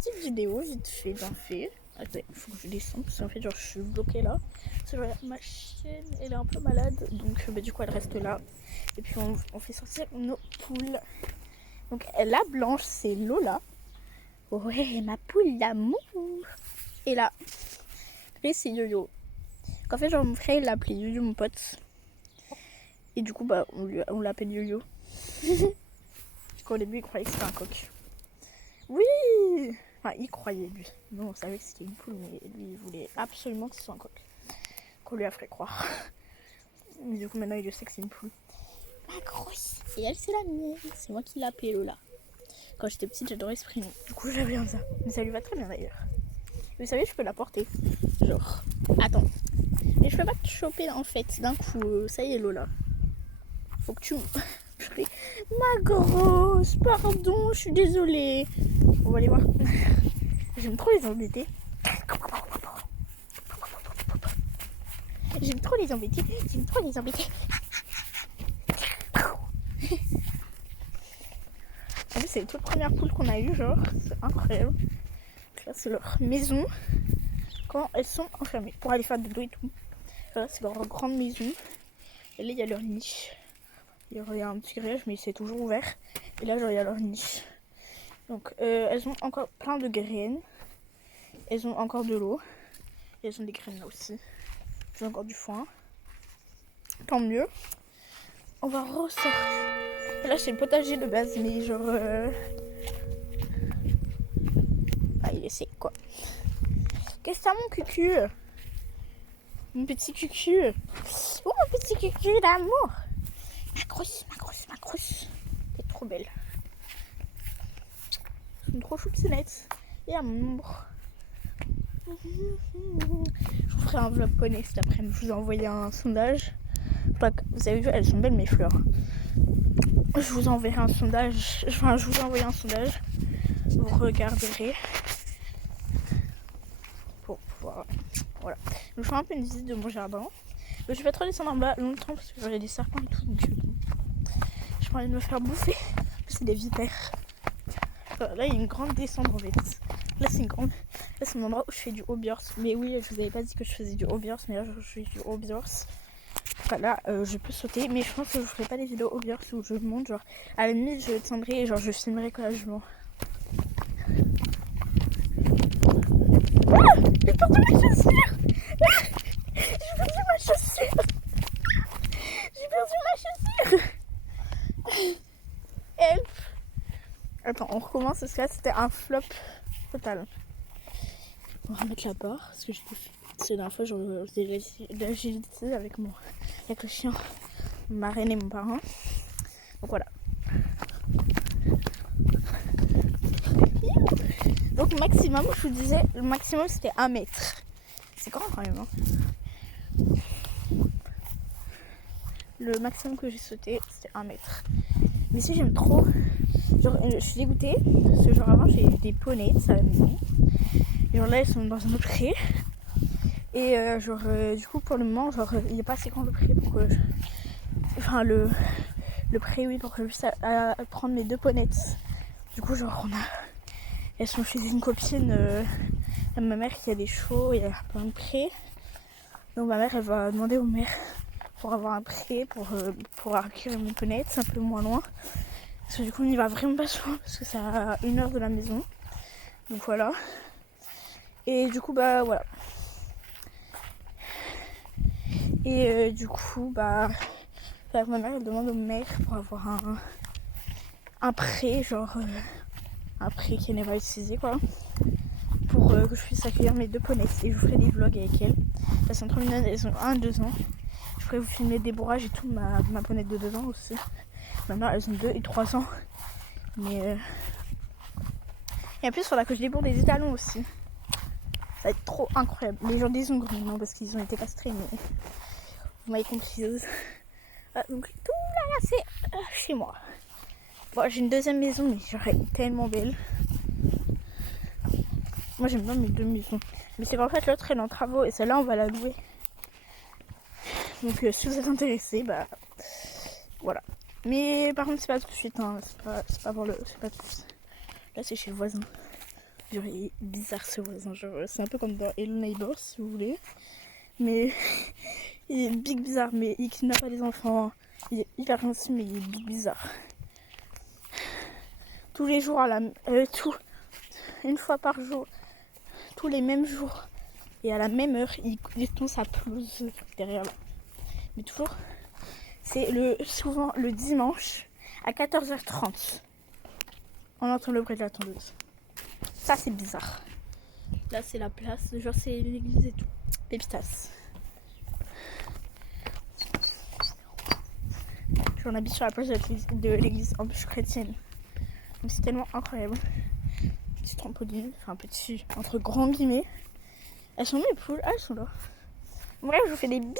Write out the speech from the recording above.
petite vidéo vite fait d'un fait. Attends, il faut que je descende parce qu'en fait genre je suis bloquée là. Parce que genre, ma chienne elle est un peu malade donc du coup elle reste là. Et puis on fait sortir nos poules. Donc la blanche c'est Lola. Ouais ma poule d'amour. Et là, c'est Yo-Yo. En fait genre mon frère il l'a appelé Yo-Yo mon pote. Et du coup bah on l'appelle Yo-Yo. Parce qu'au début il croyait que c'était un coq. Oui. Enfin, il croyait, lui. Nous, on savait que c'était une poule, mais lui, il voulait absolument que ce soit un coq. Qu'on lui a fait croire. Mais du coup, maintenant, il sait que c'est une poule. Ma grosse. Et elle, c'est la mienne. C'est moi qui l'ai appelée Lola. Quand j'étais petite, j'adorais ce prénom. Du coup, j'avais un ça. Mais ça lui va très bien, d'ailleurs. Vous savez, je peux la porter. Genre, attends. Mais je peux pas te choper, en fait, d'un coup. Ça y est, Lola. Faut que tu... Ma grosse, pardon, je suis désolée. On va aller voir. J'aime trop les embêter. J'aime trop les embêter. En fait, c'est les toutes premières poules qu'on a eues, genre, c'est incroyable. Là, c'est leur maison quand elles sont enfermées pour aller faire dodo et tout. Là, c'est leur grande maison. Et là, il y a leur niche. Il y a un petit grillage, mais c'est toujours ouvert. Et là, genre, il y a leur niche. Donc, elles ont encore plein de graines. Elles ont encore de l'eau. Et elles ont des graines là aussi. Elles ont encore du foin. Tant mieux. On va ressortir. Et là, c'est le potager de base, mais genre... Ah, il est sec, quoi. Qu'est-ce que t'as, mon cucu? Mon petit cucu. Oh, mon petit cucu d'amour. Ma grosse. T'es trop belle. Elles sont trop choupinettes. Et à mon ombre. Je vous ferai un vlog poney cet après-midi. Je vous ai envoyé un sondage. Vous avez vu, elles sont belles mes fleurs. Je vous enverrai un sondage. Enfin, je vous ai envoyé un sondage. Vous regarderez. Pour pouvoir... Voilà. Je fais un peu une visite de mon jardin. Je vais pas trop descendre en bas longtemps parce que j'aurai des serpents et tout. Donc je pas envie de me faire bouffer. C'est des vipères. Là, il y a une grande descente en fait. Là, c'est une grande. Là, c'est un endroit où je fais du hobbiors. Mais oui, je vous avais pas dit que je faisais du hobbiors. Mais là, je fais du hobbiors. Enfin, là, je peux sauter. Mais je pense que je ferai pas des vidéos hobbiors où je monte. Genre, à la limite, je tiendrai et genre, je filmerai quand je monte. Ah, j'ai perdu ma chaussure. J'ai perdu ma chaussure. Help. Attends, on recommence parce que là c'était un flop total. On va remettre la barre parce que la dernière fois je faisais de l'agilité avec le chien, ma reine et mon parrain. Donc voilà. Donc maximum, je vous disais, le maximum c'était 1 mètre. C'est grand quand même. Hein. Le maximum que j'ai sauté c'était 1 mètre. Mais si j'aime trop, genre je suis dégoûtée parce que genre avant j'ai eu des poneys à la maison. Et genre là elles sont dans un autre pré. Et du coup pour le moment genre il n'est pas assez grand le pré pour que enfin le pré oui pour que je puisse prendre mes 2 poneys. Du coup genre elles sont chez une copine ma mère qui a des chevaux et il y a plein de prés. Donc ma mère elle va demander au maire pour avoir un pré pour accueillir mes poneys, c'est un peu moins loin. Parce que du coup on y va vraiment pas souvent parce que c'est à 1 heure de la maison. Donc voilà. Et du coup bah voilà. Et du coup bah ma mère elle demande au maire pour avoir un pré, genre un pré qu'elle n'est pas utilisé quoi. Pour que je puisse accueillir mes 2 poneys. Et je vous ferai des vlogs avec elles. Elles sont trop mignonnes, elles ont 1 et 2 ans. Je pourrais vous filmer le débourrage et tout, ma poney de 2 ans aussi. Maintenant elles ont 2 et 3 ans. Mais et en plus il faudra que je débourre des étalons aussi. Ça va être trop incroyable. Les gens des ongles maintenant parce qu'ils ont été castrés, mais vous m'avez comprise. Donc tout là c'est chez moi. Bon, j'ai une deuxième maison mais j'aurais tellement belle. Moi j'aime bien mes 2 maisons. Mais c'est qu'en fait l'autre elle est en travaux et celle-là on va la louer. Donc si vous êtes intéressés, bah voilà. Mais par contre c'est pas tout de suite, hein. C'est pas pour le. C'est pas tout. Là c'est chez le voisin. Genre, il est bizarre ce voisin. Genre, c'est un peu comme dans Hello Neighbor, si vous voulez. Mais il est big bizarre, mais il kidnappe pas les enfants. Il est hyper gentil, mais il est big bizarre. Tous les jours, une fois par jour, tous les mêmes jours et à la même heure, il tend sa pelouse derrière là. Mais toujours, c'est souvent le dimanche à 14h30. On entend le bruit de la tondeuse. Ça, c'est bizarre. Là, c'est la place, genre c'est l'église et tout. Pépitas. On habite sur la place de l'église en plus chrétienne. Donc c'est tellement incroyable. Petit trampoline, enfin petit, entre grands guillemets. Elles sont mes poules, elles sont là. Bref, je vous fais des bisous.